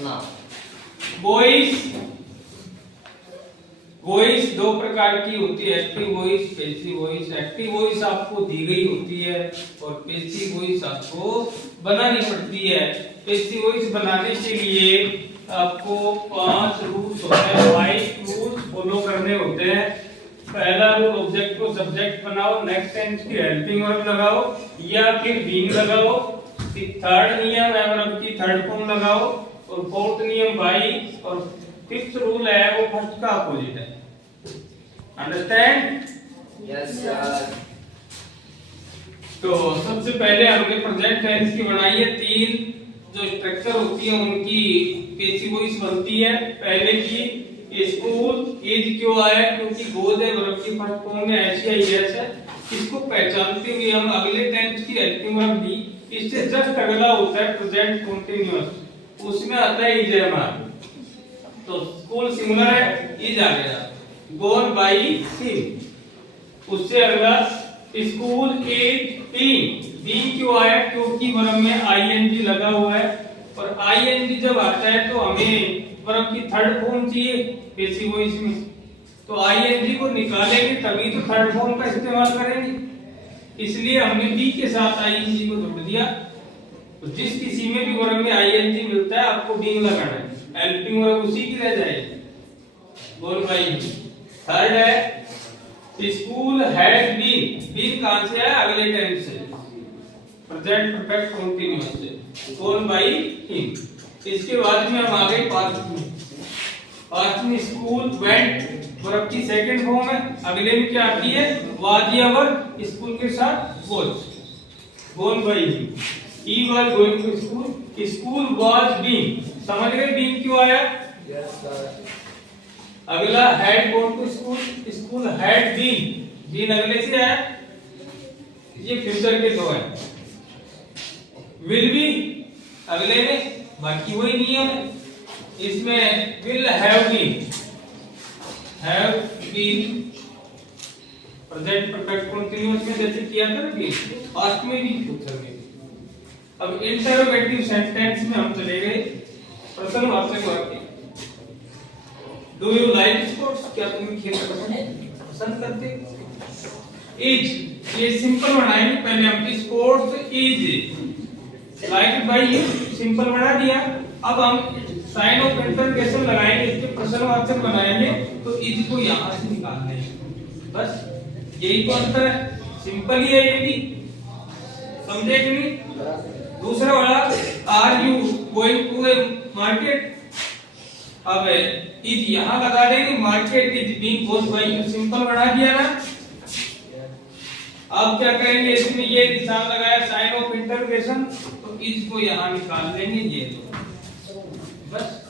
ना। वॉइस दो प्रकार की होती है, active voice, passive voice. Active voice आपको दी गई होती है और पैसिव वॉइस आपको बनानी पड़ती है। पैसिव वॉइस बनाने के लिए आपको 5 रूल्स होते हैं, 5 रूल्स फॉलो करने होते हैं। पहला रूल, ऑब्जेक्ट को सब्जेक्ट बनाओ, नेक्स्ट टेंस की हेल्पिंग वर्ब लगाओ या फिर बीइंग लगाओ। थर्ड नियम है वर्ब की थर्ड फॉर्म लगाओ और फोर्थ नियम बाई और फिफ्थ रूल है वो फर्स्ट का अपोजिट है। अंडरस्टैंड? Yes sir. तो सबसे पहले हमने प्रेजेंट टेंस की बनाई है। 3 जो स्ट्रक्चर होती है उनकी पैसिव वॉइस बनती है। पहले की स्कूल, इज क्यों आया? क्योंकि गोज है, वर्ब की फर्स्ट फॉर्म में ऐसी आई है। इसको पहचानते हुए हम अगले टेंस की हेल्पिंग वर्ब दी। इससे जस्ट अगला होता है प्रेजेंट कंटीन्यूअस, उसमें आता है इज हमारा। तो स्कूल सिंगुलर है, इज आ गया। गोन बाय हिम, उससे अगला स्कूल इज बीइंग क्यों आया? क्योंकि वर्ब में आईएनजी लगा हुआ है और आईएनजी जब आता है तो हमें वर्ब की थर्ड फॉर्म चाहिए पैसिव वॉइस में। तो आईएनजी को निकालेंगे तभी तो थर्ड फॉर्म का इस्तेमाल करेंगे, इसलिए हमने बी के साथ आईएनजी को जोड़ दिया। तो जिस किसी में भी वर्ब में आईएनजी मिलता है आपको बीइंग लगाना है, हेल्पिंग वर्ब उसी की रह जाएगी। बोल भाई। थर्ड है स्कूल हैड बीन कहां से है? अगले टेंस से, प्रेजेंट परफेक्ट कंटीन्यूअस से। बोल भाई हिम। इसके बाद में हम आ गए पास्ट में। पास्ट में स्कूल वेंट वर्ब की सेकंड फॉर्म है, अगले में क्या आती है? वाज या वर्ब स्कूल के साथ वाज। बोल भाई ही was going to school, school was being. समझ गए बीइंग क्यों आया? Yes sir. अगला had gone to school, school had been अगले से आया, ये फ्यूचर के दो है। विल बी अगले में, बाकी वही नियम है। इसमें will have been present perfect continuous में जैसे किया था ना, पास्ट में भी फ्यूचर में भी। अब इंटरोगेटिव सेंटेंस में हम चले गए। प्रश्नवाचक वाक्य। Do you like sports? क्या तुम्हें खेल पसंद करते? इज, ये सिंपल बनाएंगे पहले हम। Sports is liked by you, simple बना दिया। अब हम साइन ऑफ इंटरोगेशन लगाएंगे, इसके प्रश्नवाचक बनाएंगे तो इज को यहां से निकालना है। बस यही तो अंतर है, सिंपल ही है ये भी। समझे कि नहीं? दूसरा वाला are you going to a market, अब इज यहां लगा देंगे, market is being goes by you, simple बना दिया ना। अब क्या करेंगे? इसमें ये निशान लगाया साइन ऑफ इंटरोगेशन, तो इज को यहां निकाल लेंगे ये, बस।